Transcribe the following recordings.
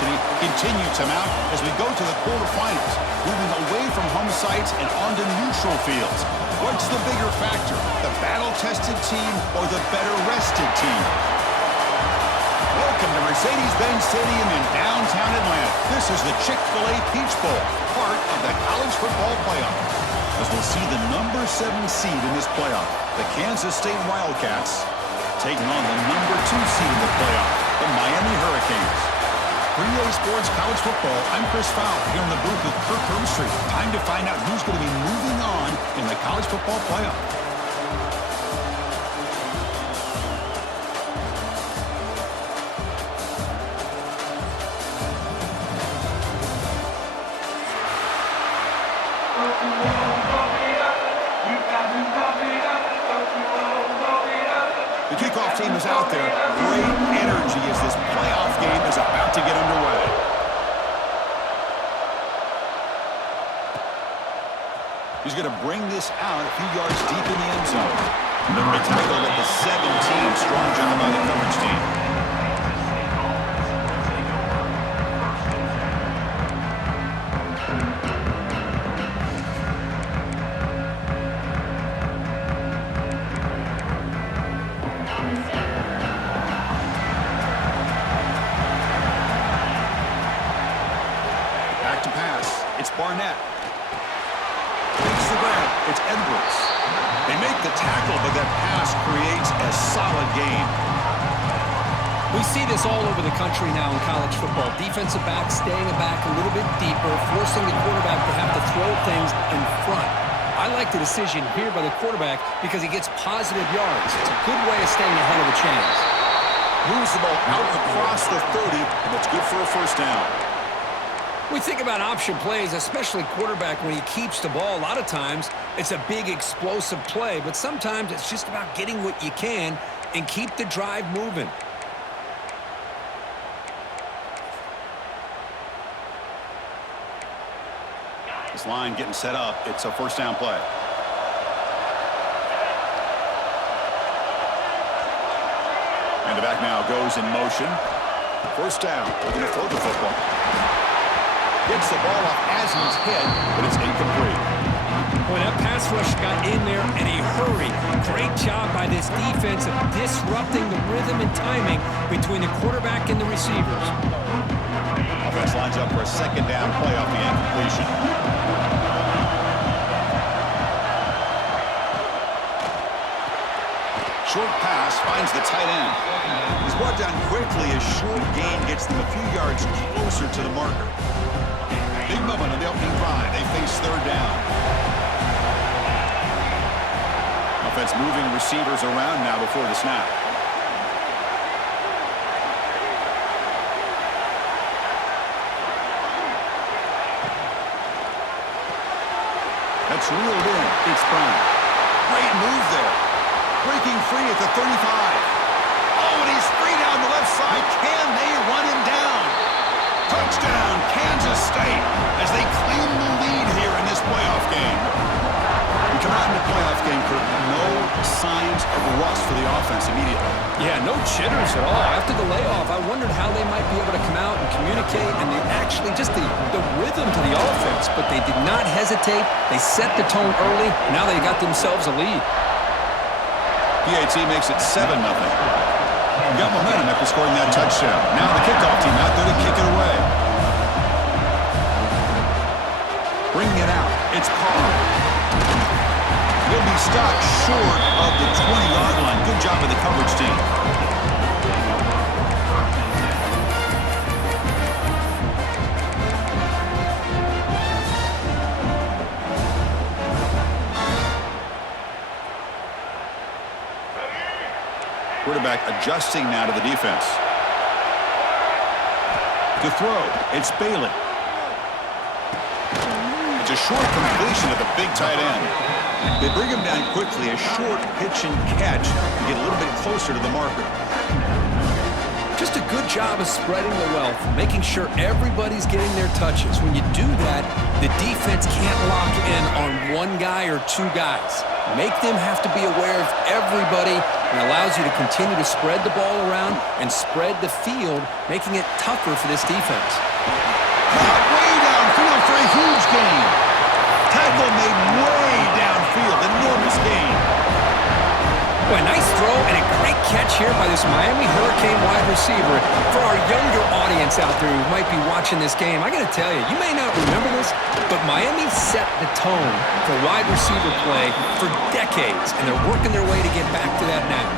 intensity continue to mount as we go to the quarterfinals, moving away from home sites and onto neutral fields. What's the bigger factor, the battle-tested team or the better-rested team? Welcome to Mercedes-Benz Stadium in downtown Atlanta. This is the Chick-fil-A Peach Bowl, part of the college football playoff. As we'll see the number 7 seed in this playoff, the Kansas State Wildcats, taking on the number 2 seed in the playoff, the Miami Hurricanes. For EA Sports College Football, I'm Chris Fowler here in the booth with Kirk Herbstreit. Time to find out who's going to be moving on in the college football playoff. The kickoff team is out there. Great energy as this playoff game is about to get underway. He's going to bring this out a few yards deep in the end zone. Number tackled at the 17. Strong job by the coverage team. Barnett. Takes the grab. It's Edwards. They make the tackle, but that pass creates a solid gain. We see this all over the country now in college football. Defensive backs staying back a little bit deeper, forcing the quarterback to have to throw things in front. I like the decision here by the quarterback because he gets positive yards. It's a good way of staying ahead of the chains. Moves the ball out across the 30, and it's good for a first down. We think about option plays, especially quarterback when he keeps the ball. A lot of times, it's a big explosive play, but sometimes it's just about getting what you can and keep the drive moving. This line getting set up. It's a first down play. And the back now goes in motion. First down. Looking to throw the football. Gets the ball off Asman's head, but it's incomplete. Boy, that pass rush got in there in a hurry. Great job by this defense of disrupting the rhythm and timing between the quarterback and the receivers. Offense lines up for a second down play off the incompletion. Short pass finds the tight end. He's brought down quickly as short gain gets them a few yards closer to the marker. Big moment on the opening drive. They face third down. Offense moving receivers around now before the snap. That's reeled in. It's Brown. Great move there. Breaking free at the 35. Oh, and he's free down the left side. Can they run him down? Touchdown, Kansas State, as they claim the lead here in this playoff game. We come out in the playoff game, Kirk. No signs of rust for the offense immediately. Yeah, no jitters at all. After the layoff, I wondered how they might be able to come out and communicate, and they actually just the rhythm to the offense, but they did not hesitate. They set the tone early. Now they got themselves a lead. PAT makes it 7-0. Got momentum after scoring that touchdown. Now the kickoff team out there to kick it away. Bringing it out. It's Carr. He'll be stopped short of the 20-yard line. Good job by the coverage team. Quarterback adjusting now to the defense. To throw, it's Bailey. It's a short completion of the big tight end. They bring him down quickly, a short pitch and catch to get a little bit closer to the marker. Just a good job of spreading the wealth, making sure everybody's getting their touches. When you do that, the defense can't lock in on one guy or two guys. Make them have to be aware of everybody, and allows you to continue to spread the ball around and spread the field, making it tougher for this defense. Caught way downfield for a huge gain. Tackle made way downfield. Enormous gain. Well, a nice throw and a great catch here by this Miami Hurricane wide receiver. For our younger audience out there who might be watching this game, I got to tell you, you may not remember this, but Miami set the tone for wide receiver play for decades, and they're working their way to get back to that now.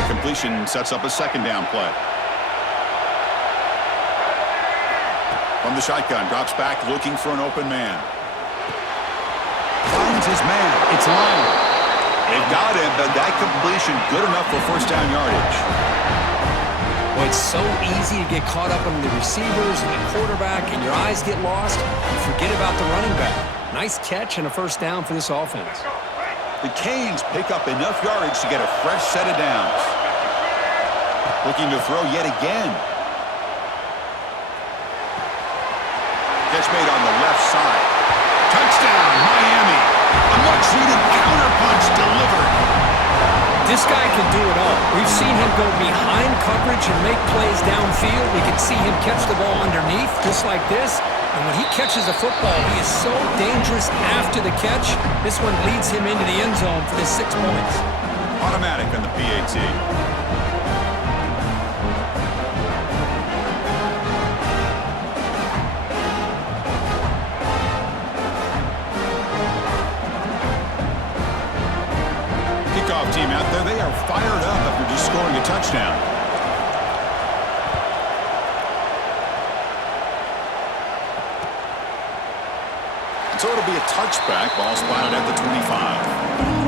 That completion sets up a second down play. From the shotgun, drops back, looking for an open man. Finds his man. It's line. They've got him, but that completion good enough for first down yardage. Well, it's so easy to get caught up on the receivers and the quarterback, and your eyes get lost. You forget about the running back. Nice catch and a first down for this offense. The Canes pick up enough yardage to get a fresh set of downs. Looking to throw yet again. Catch made on the left side. Touchdown, Miami. A much-needed counterpunch delivered. This guy can do it all. We've seen him go behind coverage and make plays downfield. We can see him catch the ball underneath, just like this. And when he catches the football, he is so dangerous after the catch. This one leads him into the end zone for the 6 points. Automatic on the PAT. Team out there, they are fired up after just scoring a touchdown. So it'll be a touchback, ball spotted at the 25.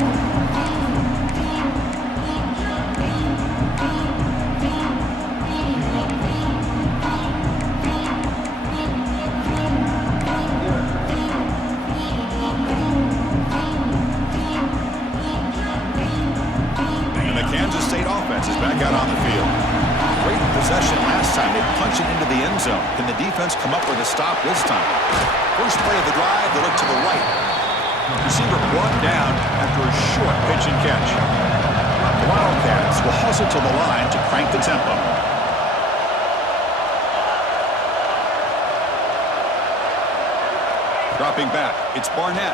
Is back out on the field. Great possession last time. They punch it into the end zone. Can the defense come up with a stop this time? First play of the drive, they look to the right. Receiver brought down after a short pitch and catch. The Wildcats will hustle to the line to crank the tempo. Dropping back, it's Barnett.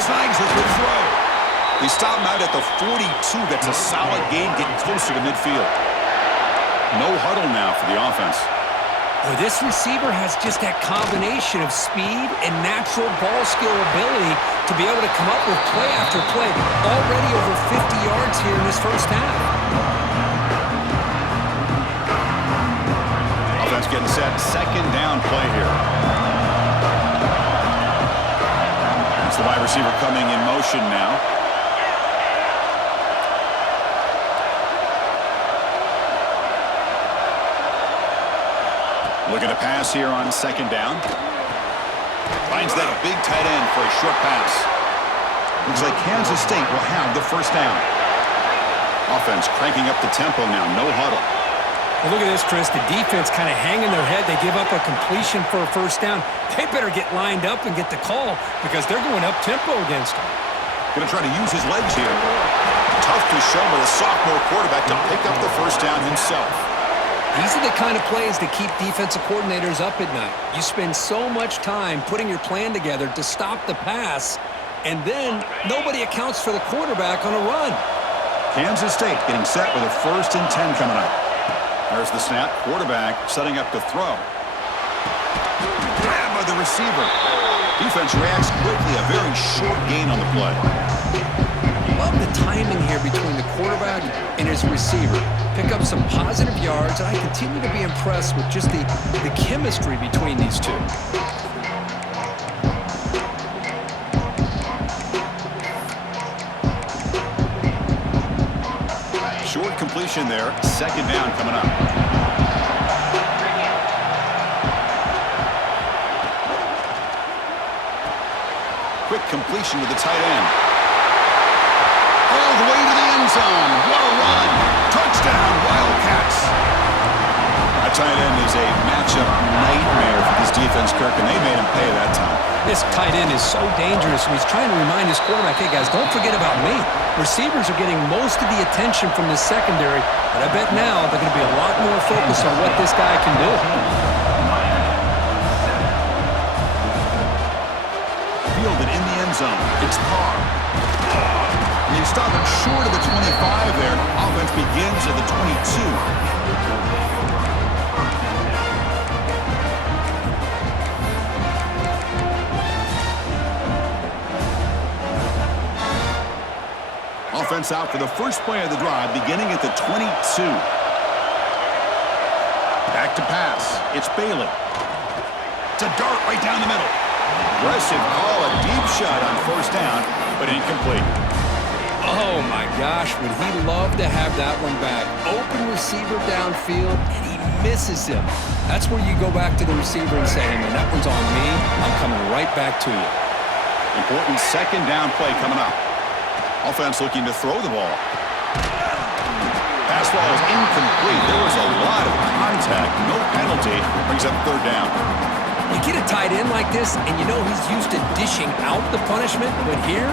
Snags with the throw. They stop him out at the 42. That's a solid gain, getting closer to midfield. No huddle now for the offense. Well, this receiver has just that combination of speed and natural ball skill ability to be able to come up with play after play. Already over 50 yards here in this first half. Offense getting set. Second down play here. That's the wide receiver coming in motion now. Looking to pass here on second down. Finds that big tight end for a short pass. Looks like Kansas State will have the first down. Offense cranking up the tempo now. No huddle. Well, look at this, Chris. The defense kind of hanging their head. They give up a completion for a first down. They better get lined up and get the call because they're going up tempo against them. Going to try to use his legs here. Tough to show with a sophomore quarterback to pick up the first down himself. These are the kind of plays that keep defensive coordinators up at night. You spend so much time putting your plan together to stop the pass, and then nobody accounts for the quarterback on a run. Kansas State getting set with a 1st and 10 coming up. There's the snap. Quarterback setting up to throw. Grab by the receiver. Defense reacts quickly. A very short gain on the play. Love the timing here between the quarterback and his receiver. Pick up some positive yards, and I continue to be impressed with just the chemistry between these two. Short completion there. Second down coming up. completion to the tight end. All the way to the end zone. What a run. Touchdown, Wildcats. That tight end is a matchup nightmare for this defense, Kirk, and they made him pay that time. This tight end is so dangerous, and he's trying to remind his quarterback, hey, guys, don't forget about me. Receivers are getting most of the attention from the secondary, but I bet now they're going to be a lot more focused on what this guy can do. Fielded in the end zone. It's Carr. And they stop him short of the 25 there. Offense begins at the 22. Offense out for the first play of the drive, beginning at the 22. Back to pass. It's Bailey. It's a dart right down the middle. Aggressive call, a deep shot on first down, but incomplete. Oh, my gosh, would he love to have that one back. Open receiver downfield, and he misses him. That's where you go back to the receiver and say, hey, man, that one's on me. I'm coming right back to you. Important second down play coming up. Offense looking to throw the ball. Pass ball is incomplete. There was a lot of contact. No penalty. Brings up third down. You get a tight end like this, and you know he's used to dishing out the punishment, but here,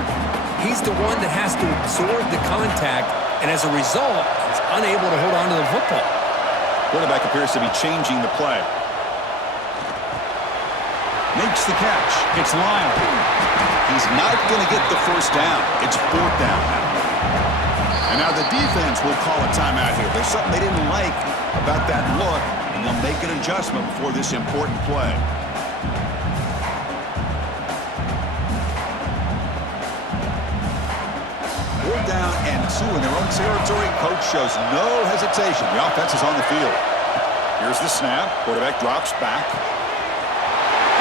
he's the one that has to absorb the contact, and as a result, he's unable to hold on to the football. Quarterback appears to be changing the play. Makes the catch. It's Lyle. He's not going to get the first down. It's fourth down now. And now the defense will call a timeout here. There's something they didn't like about that look, and they'll make an adjustment before this important play. Fourth down and 2 in their own territory. Coach shows no hesitation. The offense is on the field. Here's the snap. Quarterback drops back.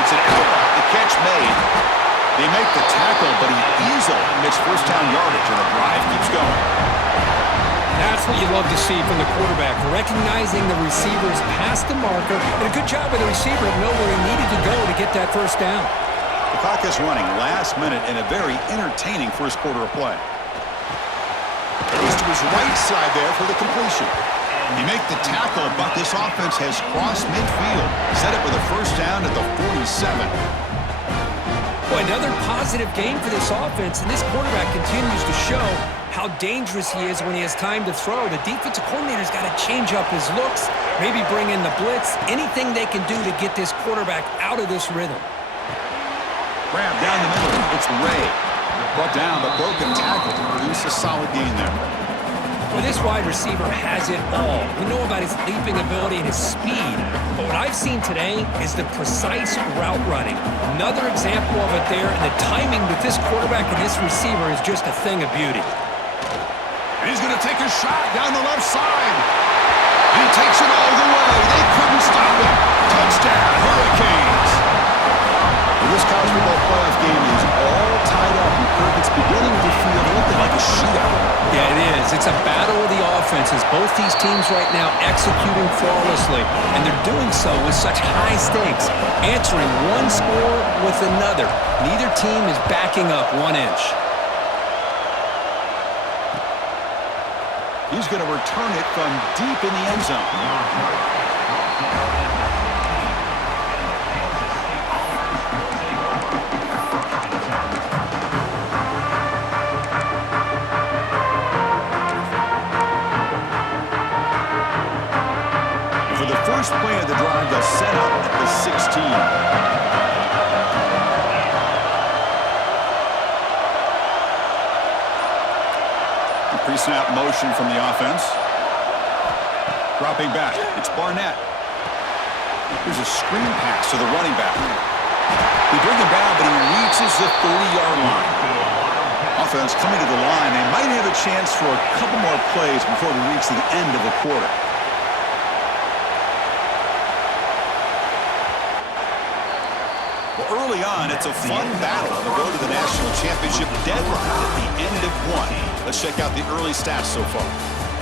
It's an out. The catch made. They make the tackle, but he easily gets first down yardage, and the drive keeps going. That's what you love to see from the quarterback, recognizing the receivers past the marker, and a good job by the receiver to know where he needed to go to get that first down. The clock is running last minute in a very entertaining first quarter of play. Goes to his right side there for the completion. He make the tackle, but this offense has crossed midfield. Set up with a first down at the 47. Boy, another positive game for this offense, and this quarterback continues to show how dangerous he is when he has time to throw. The defensive coordinator's got to change up his looks, maybe bring in the blitz, anything they can do to get this quarterback out of this rhythm. Grab down the middle. It's Ray. Brought down, but broken tackle to produce a solid gain there. Well, this wide receiver has it all. We know about his leaping ability and his speed, but what I've seen today is the precise route running. Another example of it there, and the timing with this quarterback and this receiver is just a thing of beauty. And he's going to take a shot down the left side. He takes it all the way. They couldn't stop him. Touchdown, Hurricanes. Well, this college football playoff game is all tied up, and Kirk, it's beginning to feel looking like a shootout. Yeah, it is. It's a battle of the offenses. Both these teams right now executing flawlessly, and they're doing so with such high stakes, answering one score with another. Neither team is backing up 1 inch. He's going to return it from deep in the end zone. First play of the drive, they'll set up at the 16. Pre-snap motion from the offense. Dropping back, it's Barnett. Here's a screen pass to the running back. They bring him down, but he reaches the 30-yard line. Offense coming to the line. They might have a chance for a couple more plays before we reach the end of the quarter. Early on, it's a fun battle on the road to the national championship deadline at the end of one. Let's check out the early stats so far.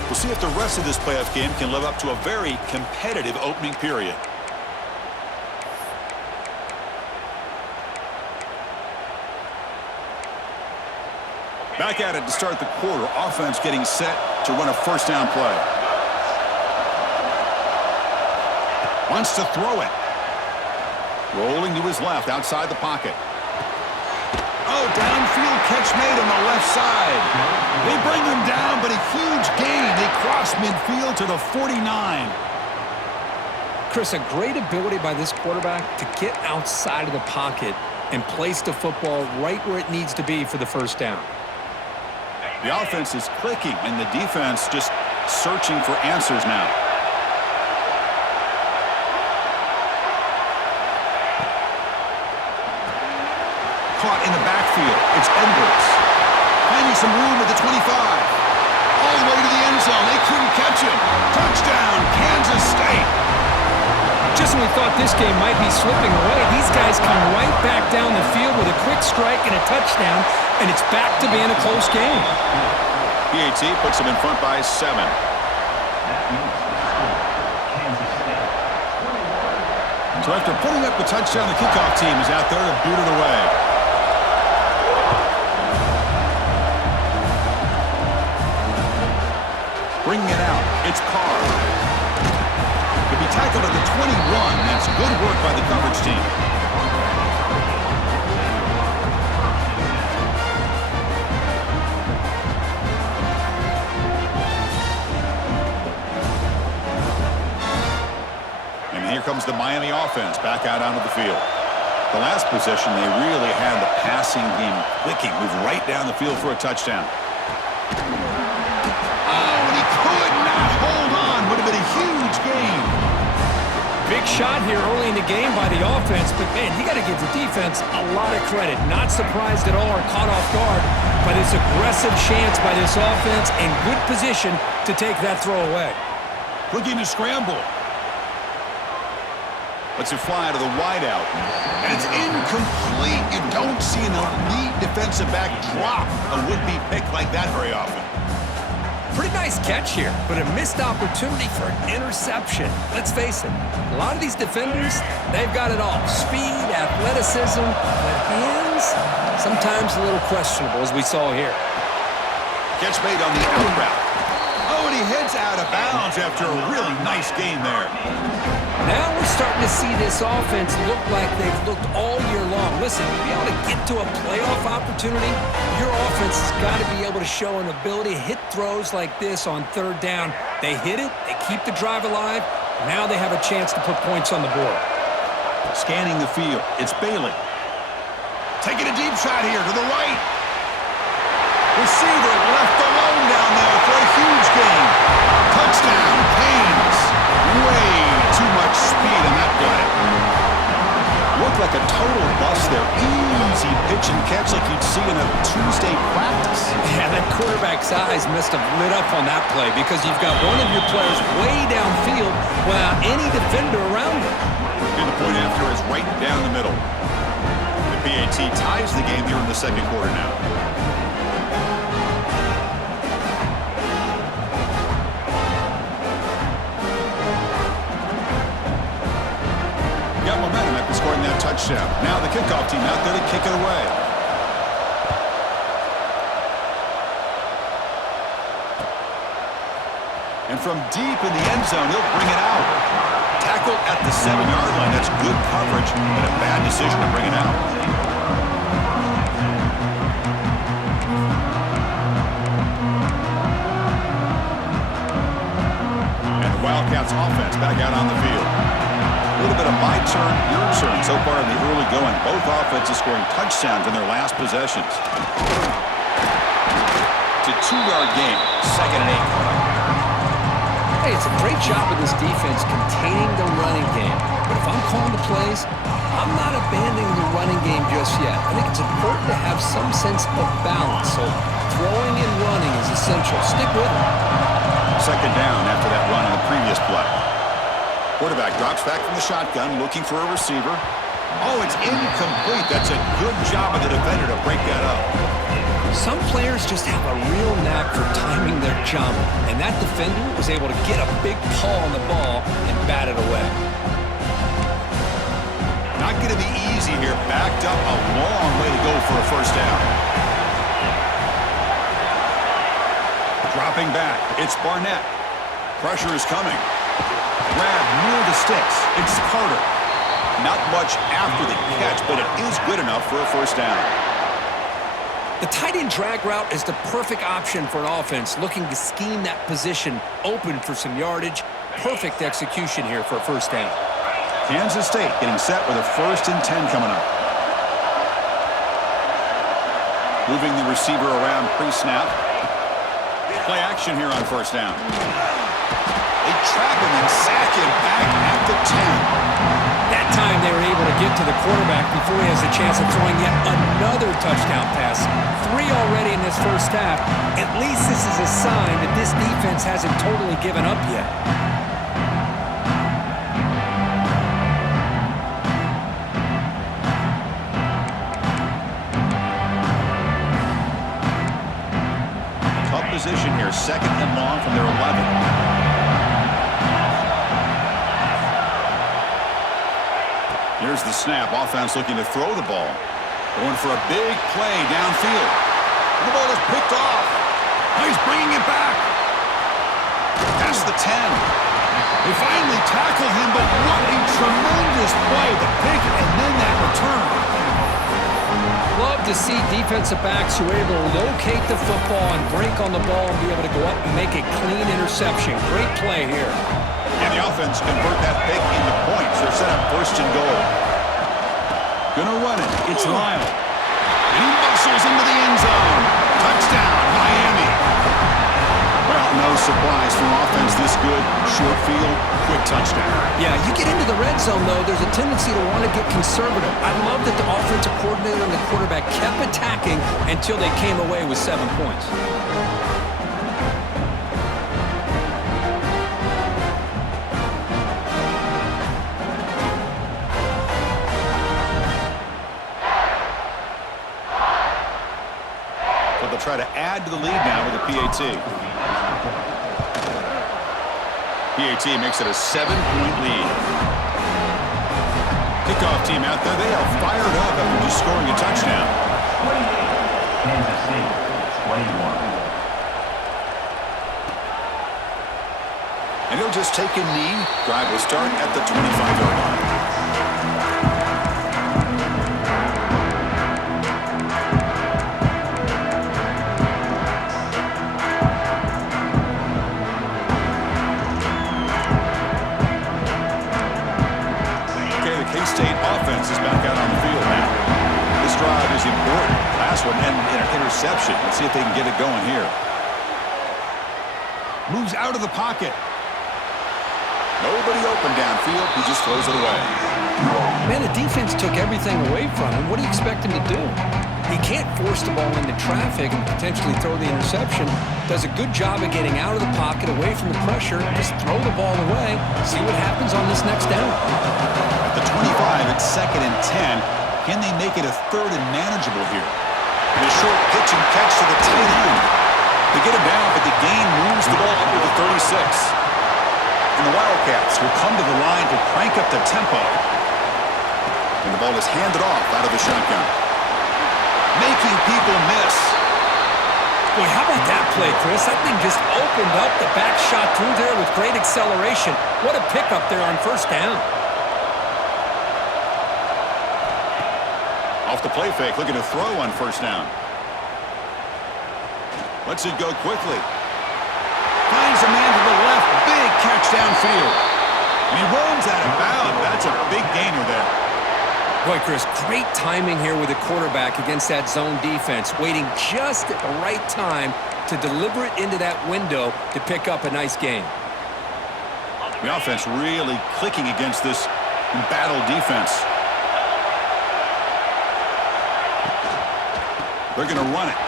We'll see if the rest of this playoff game can live up to a very competitive opening period. Back at it to start the quarter. Offense getting set to run a first down play. Wants to throw it. Rolling to his left outside the pocket. Oh, downfield catch made on the left side. They bring him down, but a huge gain. They cross midfield to the 49. Chris, a great ability by this quarterback to get outside of the pocket and place the football right where it needs to be for the first down. The offense is clicking, and the defense just searching for answers now. Caught in the backfield. It's Edwards. Finding some room at the 25. All the way to the end zone. They couldn't catch him. Touchdown, Kansas State. Just when we thought this game might be slipping away, these guys come right back down the field with a quick strike and a touchdown, and it's back to being a close game. PAT puts them in front by 7. So after putting up the touchdown, the kickoff team is out there to boot it away. Bringing it out, it's Carr. He'll be tackled at the 21. That's good work by the coverage team. And here comes the Miami offense back out onto the field. The last possession, they really had the passing game clicking. Moved right down the field for a touchdown. Would have been a huge game. Big shot here early in the game by the offense, but man, you got to give the defense a lot of credit. Not surprised at all or caught off guard by this aggressive chance by this offense and good position to take that throw away. Looking to scramble. Lets it fly to the wideout. And it's incomplete. You don't see an elite defensive back drop a would-be pick like that very often. Pretty nice catch here, but a missed opportunity for an interception. Let's face it, a lot of these defenders, they've got it all. Speed, athleticism, but hands, sometimes a little questionable, as we saw here. Catch made on the out route. Oh, and he heads out of bounds after a really nice game there. Now we're starting to see this offense look like they've looked all year long. Listen, to be able to get to a playoff opportunity, your offense has got to be able to show an ability to hit throws like this on third down. They hit it, they keep the drive alive. Now they have a chance to put points on the board. Scanning the field, it's Bailey. Taking a deep shot here to the right. Receiver left alone down there for a huge gain. Touchdown, Canes. Way too much speed on that play. Looked like a total bust there. Easy pitch and catch like you'd see in a Tuesday practice. Yeah, that quarterback's eyes must have lit up on that play because you've got one of your players way downfield without any defender around him. And the point after is right down the middle. The PAT ties the game here in the second quarter now. Got momentum after scoring that touchdown. Now the kickoff team out there to kick it away. And from deep in the end zone, he'll bring it out. Tackle at the 7-yard line. That's good coverage, but a bad decision to bring it out. And the Wildcats offense back out on the field. A little bit of my turn, your turn so far in the early going. Both offenses scoring touchdowns in their last possessions. It's a 2-yard game, 2nd and 8. Hey, it's a great job of this defense containing the running game. But if I'm calling the plays, I'm not abandoning the running game just yet. I think it's important to have some sense of balance. So throwing and running is essential. Stick with it. 2nd down after that run in the previous play. Quarterback drops back from the shotgun, looking for a receiver. Oh, it's incomplete. That's a good job of the defender to break that up. Some players just have a real knack for timing their jump, and that defender was able to get a big paw on the ball and bat it away. Not going to be easy here. Backed up a long way to go for a first down. Dropping back, it's Barnett. Pressure is coming. Grab near the sticks. It's Carter. Not much after the catch, but it is good enough for a first down. The tight end drag route is the perfect option for an offense looking to scheme that position open for some yardage. Perfect execution here for a first down. Kansas State getting set with a 1st and 10 coming up. Moving the receiver around pre-snap. Play action here on first down. They trap him and sack him back at the 10. That time they were able to get to the quarterback before he has a chance of throwing yet another touchdown pass. 3 already in this first half. At least this is a sign that this defense hasn't totally given up yet. Tough position here. 2nd and long from their 11. Here's the snap. Offense looking to throw the ball. Going for a big play downfield. And the ball is picked off. Now he's bringing it back. Past the 10. They finally tackle him, but what a tremendous play. The pick and then that return. Love to see defensive backs who are able to locate the football and break on the ball and be able to go up and make a clean interception. Great play here. And the offense convert that pick into points. They're set up 1st and goal. Gonna run it. It's Lyle. And he muscles into the end zone. Touchdown, Miami. Well, no surprise from offense this good. Short field, quick touchdown. Yeah, you get into the red zone, though, there's a tendency to want to get conservative. I love that the offensive coordinator and the quarterback kept attacking until they came away with 7 points. They'll try to add to the lead now with a PAT. PAT makes it a 7-point lead. Kickoff team out there, they are fired up after just scoring a touchdown. 28, Kansas State, 21. And he'll just take a knee. Drive will start at the 25-yard line. K-State offense is back out on the field now. This drive is important. Last one and an interception. Let's see if they can get it going here. Moves out of the pocket. Nobody open downfield. He just throws it away. Man, the defense took everything away from him. What do you expect him to do? He can't force the ball into traffic and potentially throw the interception. Does a good job of getting out of the pocket, away from the pressure, just throw the ball away, see what happens on this next down. At the 25, it's 2nd and 10. Can they make it a 3rd and manageable here? And a short pitch and catch to the tight end. They get him down, but the gain moves the ball up to the 36. And the Wildcats will come to the line to crank up the tempo. And the ball is handed off out of the shotgun. Making people miss. Boy, how about that play, Chris? That thing just opened up the back shot through there with great acceleration. What a pickup there on first down. Off the play fake, looking to throw on first down. Lets it go quickly. Finds a man to the left. Big catch downfield. And he runs out of bounds. That's a big gainer there. Boy, Chris, great timing here with the quarterback against that zone defense, waiting just at the right time to deliver it into that window to pick up a nice gain. The offense really clicking against this embattled defense. They're going to run it.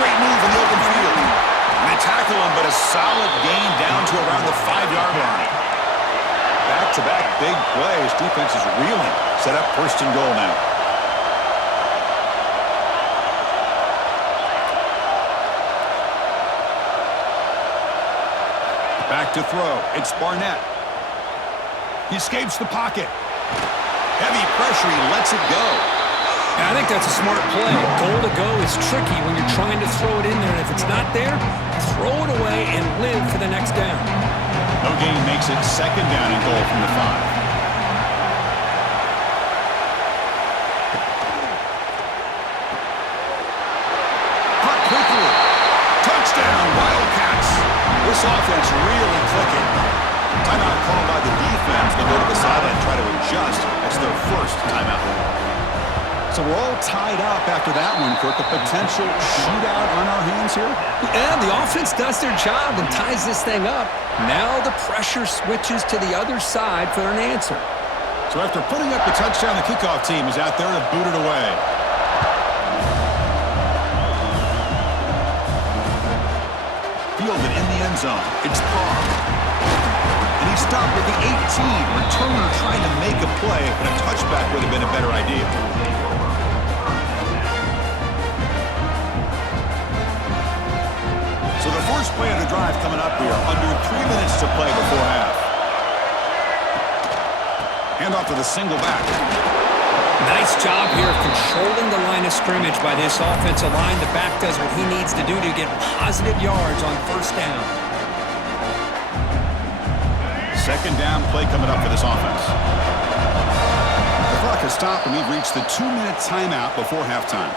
Great move in the open field. And they tackle him, but a solid gain down to around the 5-yard line. Back-to-back big plays. Defense is reeling. Set up 1st and goal now. Back to throw. It's Barnett. He escapes the pocket. Heavy pressure. He lets it go. I think that's a smart play. Goal to go is tricky when you're trying to throw it in there. And if it's not there, throw it away and live for the next down. No gain makes it second down and goal from the 5. Touchdown, Wildcats. This offense really clicking. Timeout called by the defense. They'll go to the sideline and try to adjust. That's their first timeout. So we're all tied up after that one, Kirk. A potential shootout on our hands here? Yeah, the offense does their job and ties this thing up. Now the pressure switches to the other side for an answer. So after putting up the touchdown, the kickoff team is out there to boot it away. Fielded in the end zone. It's Carr. And he stopped at the 18. Returner trying to make a play, but a touchback would have been a better idea. So the first play of the drive coming up here. Under 3 minutes to play before half. Handoff to the single back. Nice job here of controlling the line of scrimmage by this offensive line. The back does what he needs to do to get positive yards on first down. Second down play coming up for this offense. The clock has stopped and we've reached the 2-minute timeout before halftime.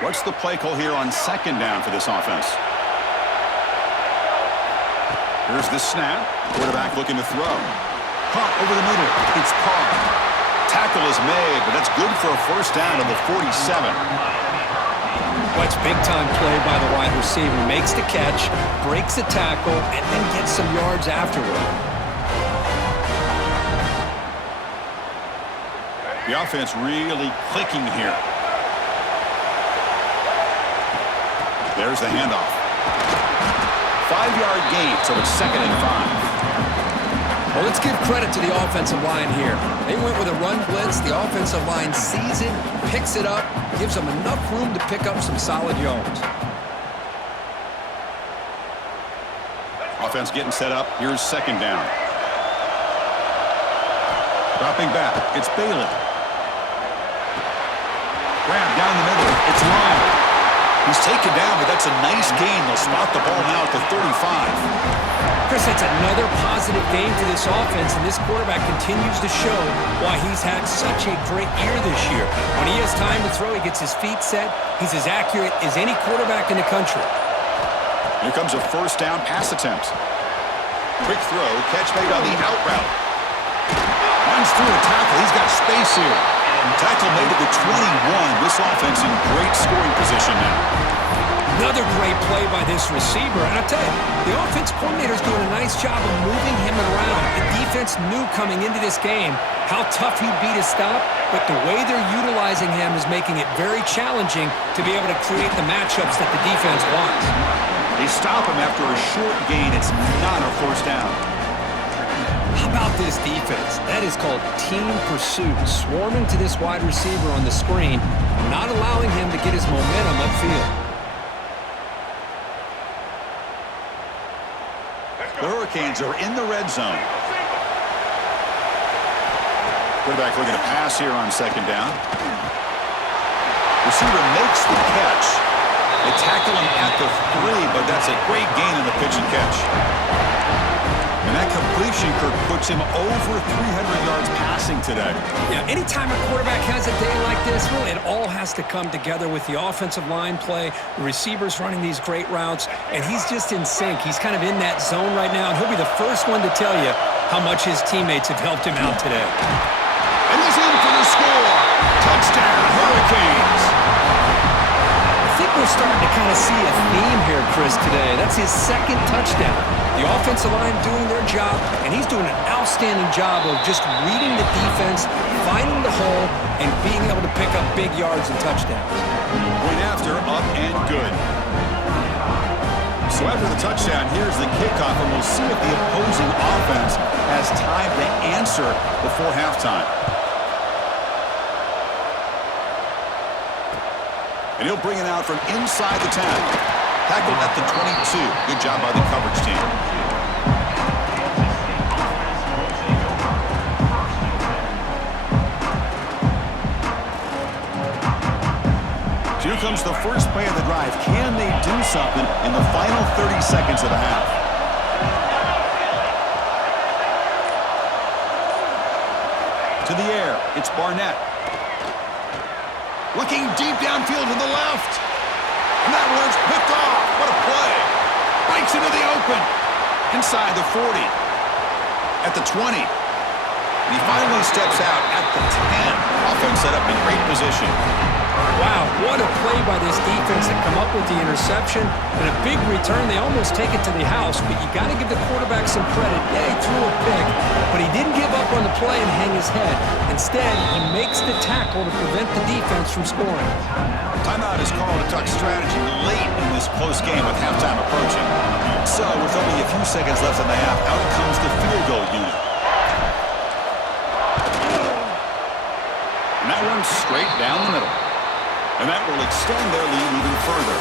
What's the play call here on second down for this offense? Here's the snap. Quarterback looking to throw. Caught over the middle. It's Carr. Tackle is made, but that's good for a first down of the 47. What's big-time play by the wide receiver. Makes the catch, breaks the tackle, and then gets some yards afterward. The offense really clicking here. There's the handoff. 5-yard gain, so it's 2nd and 5. Well, let's give credit to the offensive line here. They went with a run blitz. The offensive line sees it, picks it up, gives them enough room to pick up some solid yards. Offense getting set up. Here's second down. Dropping back. It's Bailey. Grab down the middle. It's Long. He's taken down, but that's a nice gain. They'll spot the ball now at the 35. Chris, that's another positive game for this offense, and this quarterback continues to show why he's had such a great year this year. When he has time to throw, he gets his feet set. He's as accurate as any quarterback in the country. Here comes a first down pass attempt. Quick throw, catch made on the out route. Runs through a tackle. He's got space here. Tackle made at the 21. This offense in great scoring position now. Another great play by this receiver. And I'll tell you, the offense coordinator's doing a nice job of moving him around. The defense knew coming into this game how tough he'd be to stop, but the way they're utilizing him is making it very challenging to be able to create the matchups that the defense wants. They stop him after a short gain. It's not a first down. How about this defense? That is called team pursuit. Swarming to this wide receiver on the screen, not allowing him to get his momentum upfield. The Hurricanes are in the red zone. Quarterback looking to pass here on second down. Receiver makes the catch. They tackle him at the 3, but that's a great gain in the pitch and catch. And that completion, Kirk, puts him over 300 yards passing today. Yeah, anytime a quarterback has a day like this, really, it all has to come together with the offensive line play, the receivers running these great routes, and he's just in sync. He's kind of in that zone right now, and he'll be the first one to tell you how much his teammates have helped him out today. And he's in for the score. Touchdown, Hurricanes. I think we're starting to kind of see a theme here, Chris, today. That's his second touchdown. The offensive line doing their job, and he's doing an outstanding job of just reading the defense, finding the hole, and being able to pick up big yards and touchdowns. Point after, up and good. So after the touchdown, here's the kickoff, and we'll see if the opposing offense has time to answer before halftime. And he'll bring it out from inside the 10. Tackled at the 22. Good job by the coverage team. Here comes the first play of the drive. Can they do something in the final 30 seconds of the half? To the air, it's Barnett. Looking deep downfield to the left. And that one's picked off. What a play. Breaks into the open. Inside the 40. At the 20. And he finally steps out at the 10. Offense set up in great position. Wow, what a play by this defense to come up with the interception and a big return. They almost take it to the house, but you got to give the quarterback some credit. Yeah, he threw a pick, but he didn't give up on the play and hang his head. Instead, he makes the tackle to prevent the defense from scoring. Timeout is called to talk strategy late in this close game with halftime approaching. So, with only a few seconds left in the half, out comes the field goal unit. And that one's straight down the middle. And that will extend their lead even further.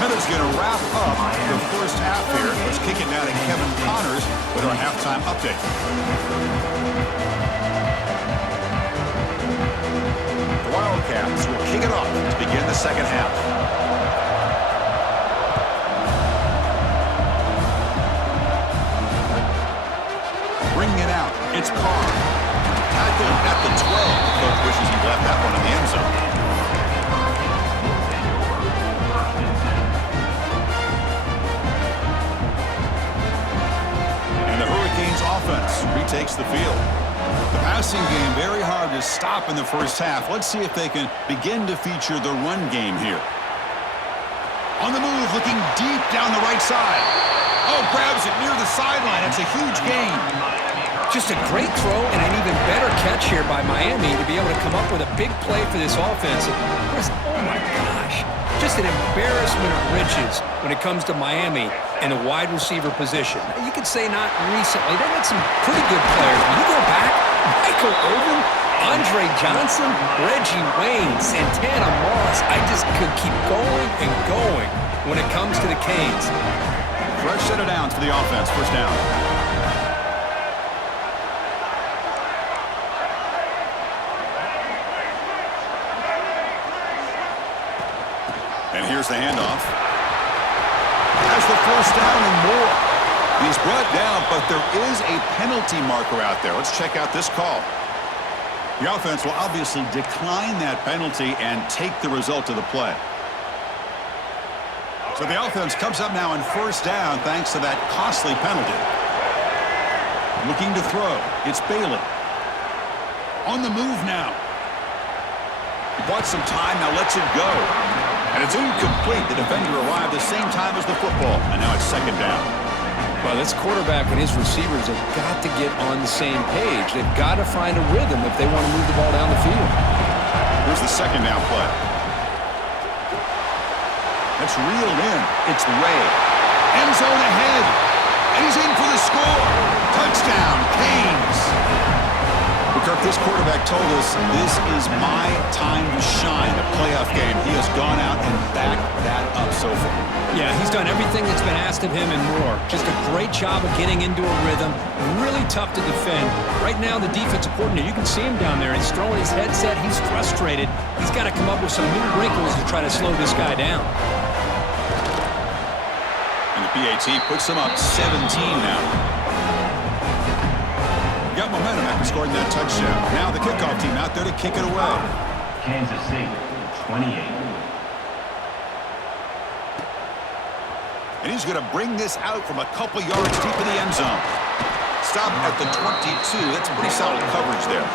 Miller's going to wrap up the first half here. Let's kick it now to Kevin Connors with our halftime update. The Wildcats will kick it off to begin the second half. Bringing it out, it's Carr. Tackled at the 12. The coach wishes he left that one in the end zone. Offense retakes the field. The passing game very hard to stop in the first half. Let's see if they can begin to feature the run game here. On the move, looking deep down the right side. Oh, grabs it near the sideline. It's a huge gain. Just a great throw and an even better catch here by Miami to be able to come up with a big play for this offense. Oh my gosh, just an embarrassment of riches when it comes to Miami and the wide receiver position. You could say not recently. They had some pretty good players. When you go back, Michael Irvin, Andre Johnson, Reggie Wayne, Santana Moss. I just could keep going and going when it comes to the Canes. Fresh set of downs for the offense. First down. And here's the handoff. Has the first down and more. He's brought down, but there is a penalty marker out there. Let's check out this call. The offense will obviously decline that penalty and take the result of the play. So the offense comes up now in first down thanks to that costly penalty. Looking to throw. It's Bailey. On the move now. He bought some time, now lets it go. And it's incomplete. The defender arrived the same time as the football. And now it's second down. Well, this quarterback and his receivers have got to get on the same page. They've got to find a rhythm if they want to move the ball down the field. Here's the second down play. That's reeled in. It's Ray. End zone ahead. And he's in for the score. Touchdown, Canes. Kirk, this quarterback told us this is my time to shine. A playoff game. He has gone out and backed that up so far. Yeah, he's done everything that's been asked of him and more. Just a great job of getting into a rhythm. Really tough to defend. Right now, the defensive coordinator, you can see him down there. He's throwing his headset. He's frustrated. He's got to come up with some new wrinkles to try to slow this guy down. And the PAT puts him up 17 now. Got momentum after scoring that touchdown. Now the kickoff team out there to kick it away. Kansas City, 28. And he's going to bring this out from a couple yards deep in the end zone. Stop at the 22. That's pretty solid coverage there.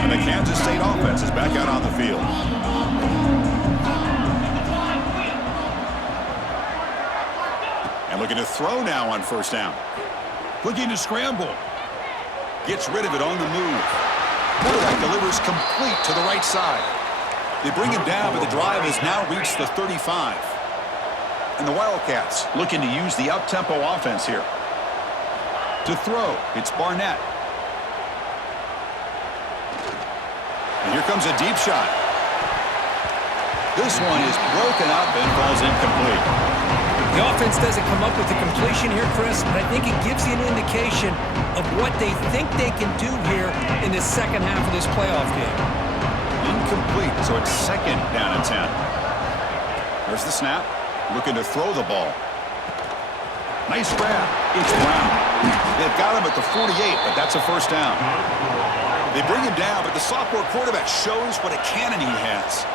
And the Kansas State offense is back out on the field. Looking to throw now on first down. Looking to scramble. Gets rid of it on the move. Quarterback delivers complete to the right side. They bring him down, but the drive has now reached the 35. And the Wildcats looking to use the up-tempo offense here. To throw, it's Barnett. And here comes a deep shot. This one is broken up and falls incomplete. The offense doesn't come up with the completion here, Chris, but I think it gives you an indication of what they think they can do here in the second half of this playoff game. Incomplete, so it's second down and 10. There's the snap. Looking to throw the ball. Nice grab. It's Brown. They've got him at the 48, but that's a first down. They bring him down, but the sophomore quarterback shows what a cannon he has.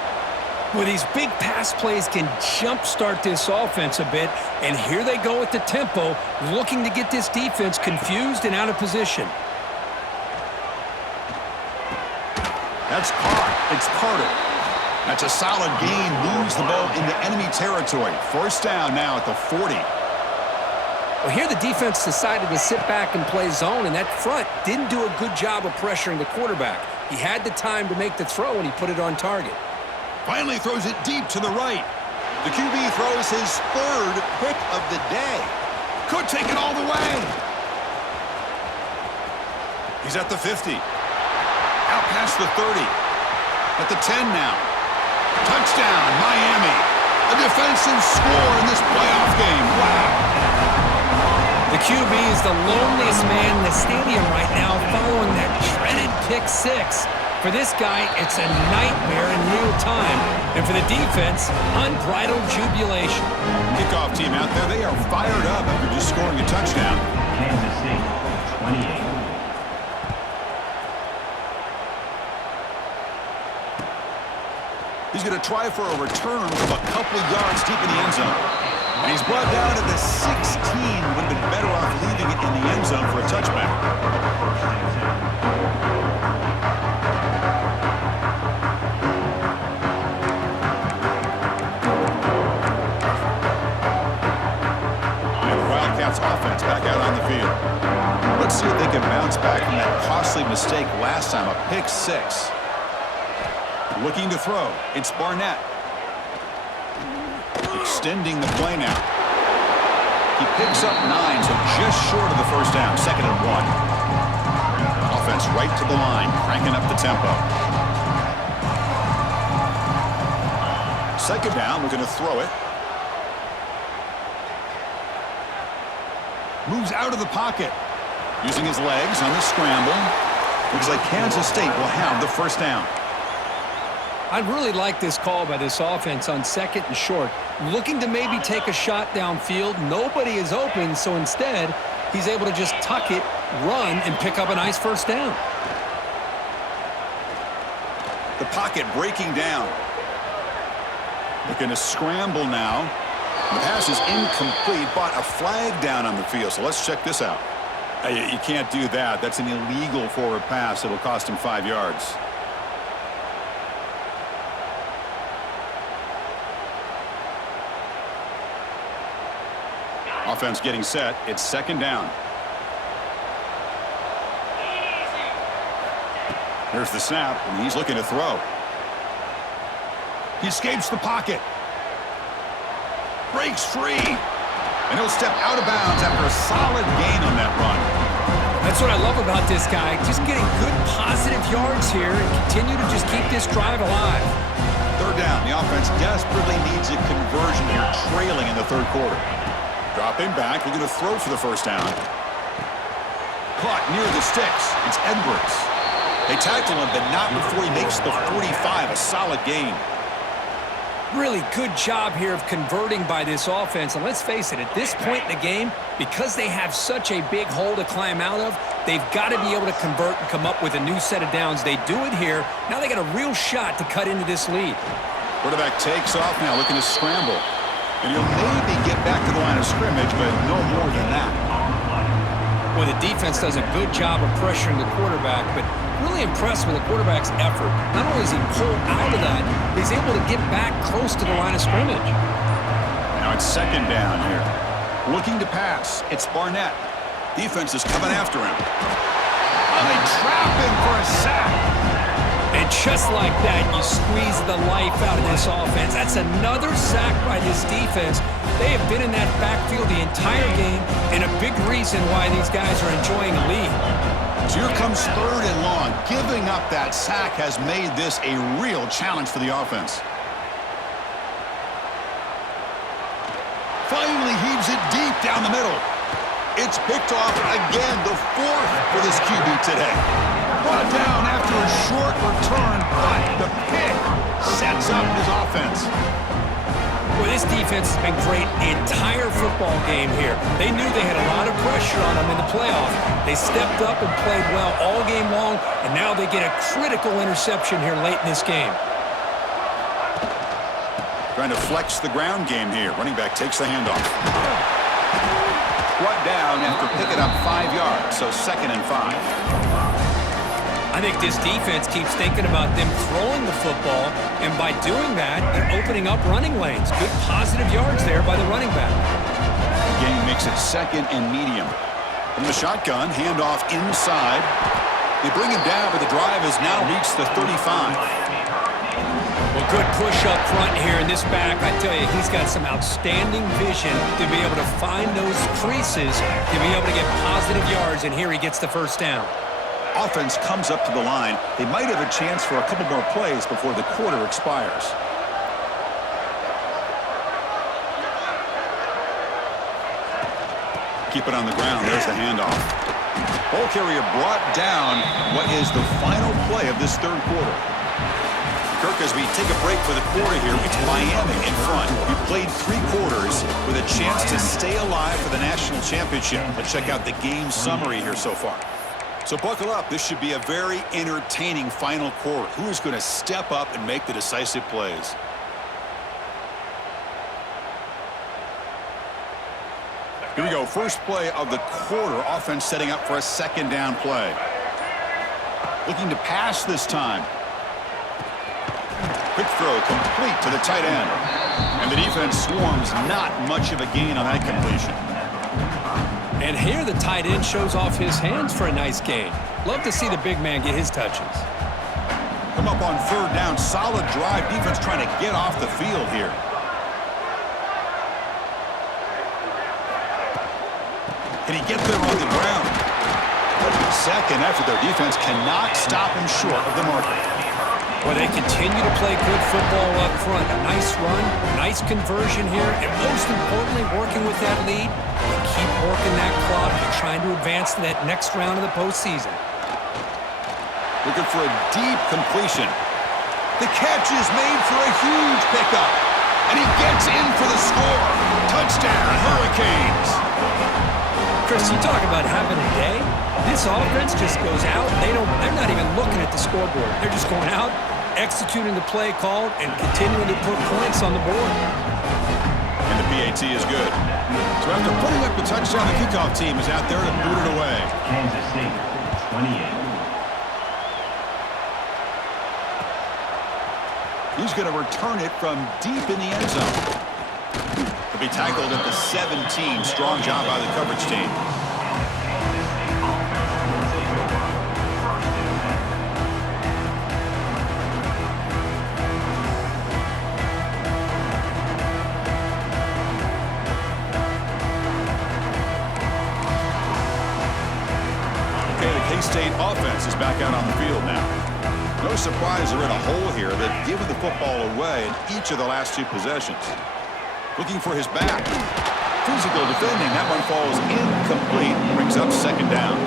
Well, these big pass plays can jumpstart this offense a bit, and here they go with the tempo, looking to get this defense confused and out of position. That's caught. It's Carter. That's a solid gain. Moves the ball into enemy territory. First down now at the 40. Well, here the defense decided to sit back and play zone, and that front didn't do a good job of pressuring the quarterback. He had the time to make the throw, and he put it on target. Finally throws it deep to the right. The QB throws his third pick of the day. Could take it all the way. He's at the 50. Out past the 30. At the 10 now. Touchdown, Miami. A defensive score in this playoff game. Wow. The QB is the loneliest man in the stadium right now following that dreaded pick six. For this guy, it's a nightmare in real time. And for the defense, unbridled jubilation. Kickoff team out there, they are fired up after just scoring a touchdown. Kansas State, 28. He's going to try for a return from a couple of yards deep in the end zone. And he's brought down to the 16. Would have been better off leaving it in the end zone for a touchback. And the Wildcats offense back out on the field. Let's see if they can bounce back from that costly mistake last time, a pick six. Looking to throw. It's Barnett. Extending the play now. He picks up 9, so just short of the first down. Second and 1. Offense right to the line, cranking up the tempo. Second down, we're going to throw it. Moves out of the pocket. Using his legs on the scramble. Looks like Kansas State will have the first down. I really like this call by this offense on second and short. Looking to maybe take a shot downfield. Nobody is open, so instead, he's able to just tuck it, run, and pick up a nice first down. The pocket breaking down. Looking to scramble now. The pass is incomplete, but a flag down on the field, so let's check this out. You can't do that. That's an illegal forward pass. It'll cost him 5 yards. Offense getting set. It's second down. Here's the snap, and he's looking to throw. He escapes the pocket. Breaks free. And he'll step out of bounds after a solid gain on that run. That's what I love about this guy. Just getting good positive yards here and continue to just keep this drive alive. Third down. The offense desperately needs a conversion here, trailing in the third quarter. Dropping back, looking to throw for the first down. Caught near the sticks. It's Edwards. They tackle him, but not before he makes the 45, a solid gain. Really good job here of converting by this offense. And let's face it, at this point in the game, because they have such a big hole to climb out of, they've got to be able to convert and come up with a new set of downs. They do it here. Now they got a real shot to cut into this lead. Quarterback takes off now, looking to scramble. And he'll maybe get back to the line of scrimmage, but no more than that. Well, the defense does a good job of pressuring the quarterback, but really impressed with the quarterback's effort. Not only is he pulled out of that, he's able to get back close to the line of scrimmage. Now it's second down here. Looking to pass. It's Barnett. Defense is coming after him. And they trap him for a sack. And just like that, you squeeze the life out of this offense. That's another sack by this defense. They have been in that backfield the entire game, and a big reason why these guys are enjoying a lead. So here comes 3rd and long. Giving up that sack has made this a real challenge for the offense. Finally heaves it deep down the middle. It's picked off again, the 4th for this QB today. Brought down after a short return, but the pick sets up his offense. Well, this defense has been great the entire football game here. They knew they had a lot of pressure on them in the playoff. They stepped up and played well all game long, and now they get a critical interception here late in this game. Trying to flex the ground game here. Running back takes the handoff. Brought down after picking up 5 yards, so 2nd and 5. I think this defense keeps thinking about them throwing the football, and by doing that, they're opening up running lanes. Good positive yards there by the running back. The game makes it 2nd and medium. From the shotgun, handoff inside. They bring him down, but the drive has now reached the 35. Well, good push up front here in this back. I tell you, he's got some outstanding vision to be able to find those creases, to be able to get positive yards, and here he gets the first down. Offense comes up to the line. They might have a chance for a couple more plays before the quarter expires. Keep it on the ground. There's the handoff. Ball carrier brought down what is the final play of this 3rd quarter. Kirk, as we take a break for the quarter here, it's Miami in front. We played 3 quarters with a chance to stay alive for the national championship. Let's check out the game summary here so far. So buckle up. This should be a very entertaining final quarter. Who is going to step up and make the decisive plays? Here we go. First play of the quarter. Offense setting up for a 2nd down play. Looking to pass this time. Quick throw complete to the tight end. And the defense swarms. Not much of a gain on that completion. And here the tight end shows off his hands for a nice gain. Love to see the big man get his touches. Come up on 3rd down. Solid drive. Defense trying to get off the field here. Can he get there on the ground? 2nd effort. Their defense cannot stop him short of the marker. Well, they continue to play good football up front. A nice run, nice conversion here, and most importantly, working with that lead, they keep working that clock and trying to advance to that next round of the postseason. Looking for a deep completion. The catch is made for a huge pickup, and he gets in for the score. Touchdown, Hurricanes. Chris, you talk about having a day. This offense just goes out. They're not even looking at the scoreboard. They're just going out, executing the play called, and continuing to put points on the board. And the PAT is good. So after putting up the touchdown, the kickoff team is out there to boot it away. Kansas State, 28. He's going to return it from deep in the end zone. He'll be tackled at the 17. Strong job by the coverage team. K-State offense is back out on the field now. No surprise they're in a hole here. They've given the football away in each of the last 2 possessions. Looking for his back. Physical defending. That one falls incomplete. Brings up 2nd down.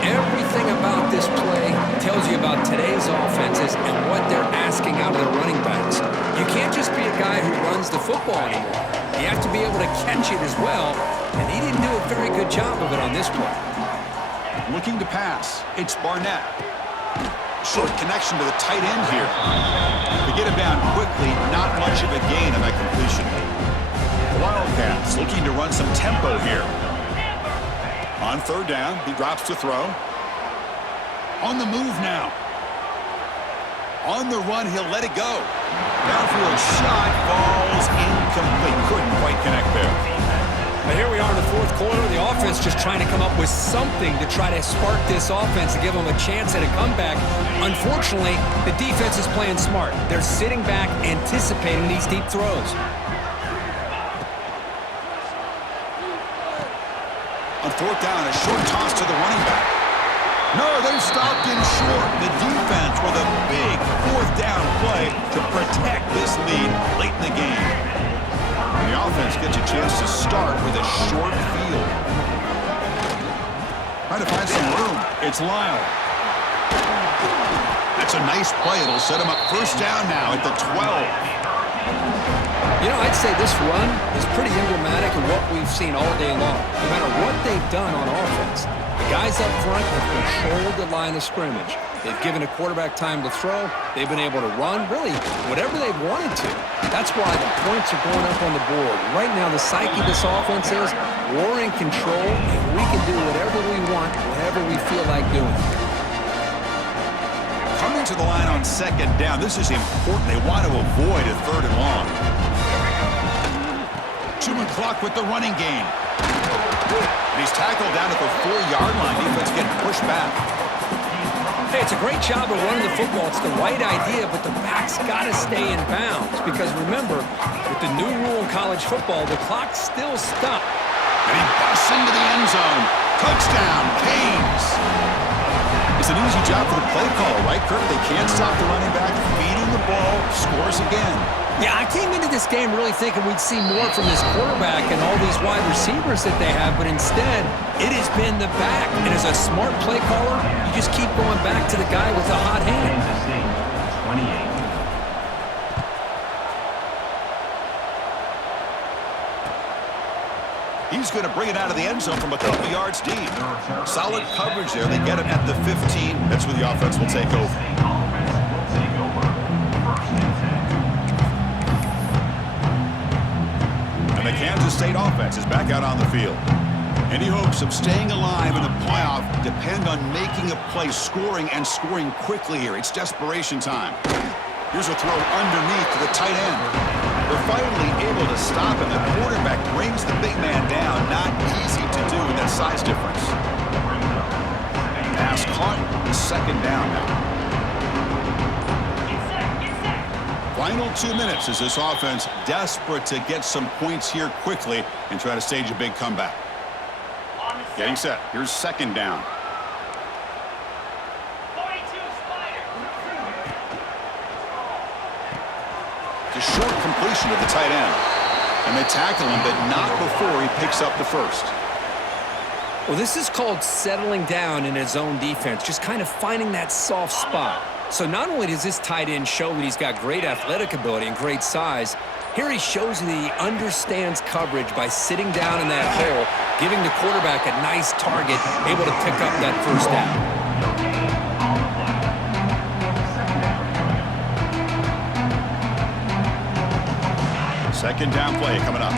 Everything about this play tells you about today's offenses and what they're asking out of their running backs. You can't just be a guy who runs the football anymore. You have to be able to catch it as well, and he didn't do a very good job of it on this play. Looking to pass. It's Barnett. Short connection to the tight end here. To get him down quickly, not much of a gain on that completion. The Wildcats looking to run some tempo here. On 3rd down, he drops to throw. On the move now. On the run, he'll let it go. Downfield shot falls incomplete. Couldn't quite connect there. But here we are in the 4th quarter, the offense just trying to come up with something to try to spark this offense to give them a chance at a comeback. Unfortunately, the defense is playing smart. They're sitting back, anticipating these deep throws. On fourth down, a short toss to the running back. No, they stopped in short. The defense with a big fourth down play to protect this lead late in the game. And the offense gets a chance to start with a short field. Trying to find some room. It's Lyle. That's a nice play. It'll set him up first down now at the 12. You know, I'd say this run is pretty emblematic of what we've seen all day long. No matter what they've done on offense, the guys up front have controlled the line of scrimmage. They've given a quarterback time to throw. They've been able to run, really, whatever they've wanted to. That's why the points are going up on the board. Right now, the psyche of this offense is we're in control, and we can do whatever we want, whatever we feel like doing. Coming to the line on second down, this is important. They want to avoid a third and long. 2-minute clock with the running game. And he's tackled down at the 4-yard line. Defense getting pushed back. Hey, it's a great job of running the football. It's the right idea, but the back's got to stay in bounds. Because remember, with the new rule in college football, the clock's still stopped. And he busts into the end zone. Touchdown, Canes. It's an easy job for the play caller, right, Kirk? They can't stop the running back, feeding the ball, scores again. Yeah, I came into this game really thinking we'd see more from this quarterback and all these wide receivers that they have, but instead, it has been the back. And as a smart play caller, you just keep going back to the guy with the hot hand. He's going to bring it out of the end zone from a couple yards deep. Solid coverage there. They get him at the 15. That's where the offense will take over. And the Kansas State offense is back out on the field. Any hopes of staying alive in the playoff depend on making a play, scoring, and scoring quickly here. It's desperation time. Here's a throw underneath to the tight end. They're finally able to stop him. The quarterback brings the big man down. Not easy to do with that size difference. Pass caught. Second down now. Final 2 minutes as this offense desperate to get some points here quickly and try to stage a big comeback. Getting set. Here's second down. A short completion to the tight end. And they tackle him, but not before he picks up the first. Well, this is called settling down in his own defense, just kind of finding that soft spot. So not only does this tight end show that he's got great athletic ability and great size, here he shows that he understands coverage by sitting down in that hole, giving the quarterback a nice target, able to pick up that first down. Second down play coming up.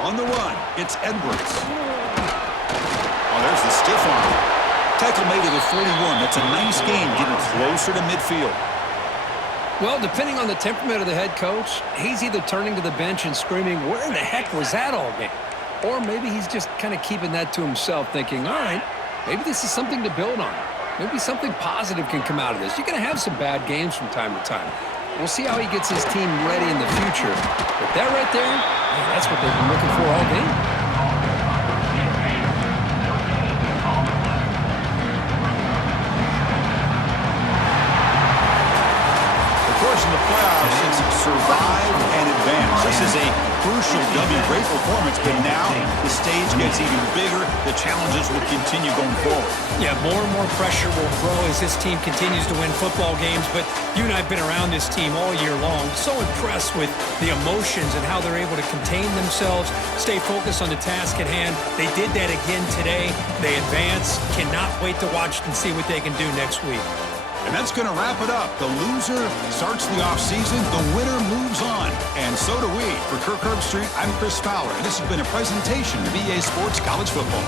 On the run, it's Edwards. Oh, there's the stiff arm. Tackle made at the 41. That's a nice game, getting closer to midfield. Well, depending on the temperament of the head coach, he's either turning to the bench and screaming, where in the heck was that all game? Or maybe he's just kind of keeping that to himself, thinking, all right, maybe this is something to build on. Maybe something positive can come out of this. You're going to have some bad games from time to time. We'll see how he gets his team ready in the future. But that right there, man, that's what they've been looking for all game. Of course, in the playoffs, it's survive and advance. This is a crucial W. Great performance, but now the stage gets even bigger. The challenges will continue going forward. Yeah, more and more pressure will grow as this team continues to win football games, but you and I have been around this team all year long. So impressed with the emotions and how they're able to contain themselves, stay focused on the task at hand. They did that again today. They advance. Cannot wait to watch and see what they can do next week. And that's going to wrap it up. The loser starts the offseason. The winner moves on. And so do we. For Kirk Herbstreit, I'm Chris Fowler. And this has been a presentation of EA Sports College Football.